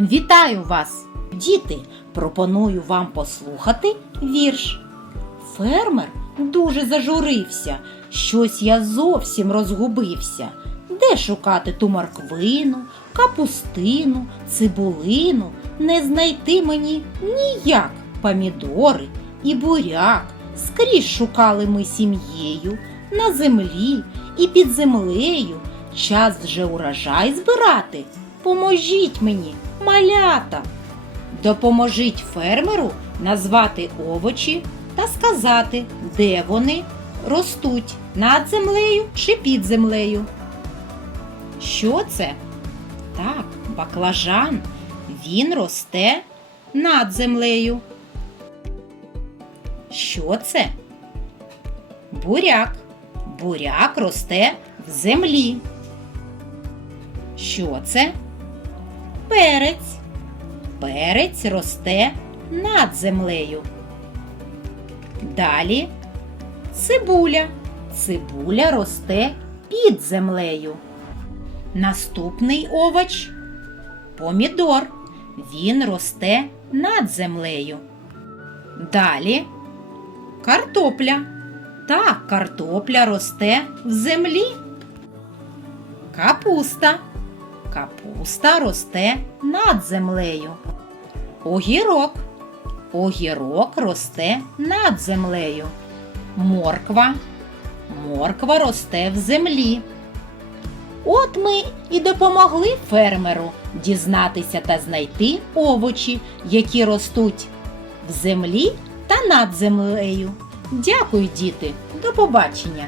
Вітаю вас! Діти! Пропоную вам послухати вірш. Фермер дуже зажурився. Щось я зовсім розгубився. Де шукати ту морквину, капустину, цибулину? Не знайти мені ніяк помідори і буряк. Скрізь шукали ми сім'єю на землі і під землею. Час вже урожай збирати. Поможіть мені, малята. Допоможіть фермеру назвати овочі та сказати, де вони ростуть над землею чи під землею. Що це? Так, баклажан. Він росте над землею. Що це? Буряк. Буряк росте в землі. Що це? Перець. Перець росте над землею. Далі цибуля. Цибуля росте під землею. Наступний овоч помідор. Він росте над землею. Далі картопля. Так, картопля росте в землі. Капуста. Капуста росте над землею. Огірок. Огірок росте над землею. Морква. Морква росте в землі. От ми і допомогли фермеру дізнатися та знайти овочі, які ростуть в землі та над землею. Дякую, діти, до побачення!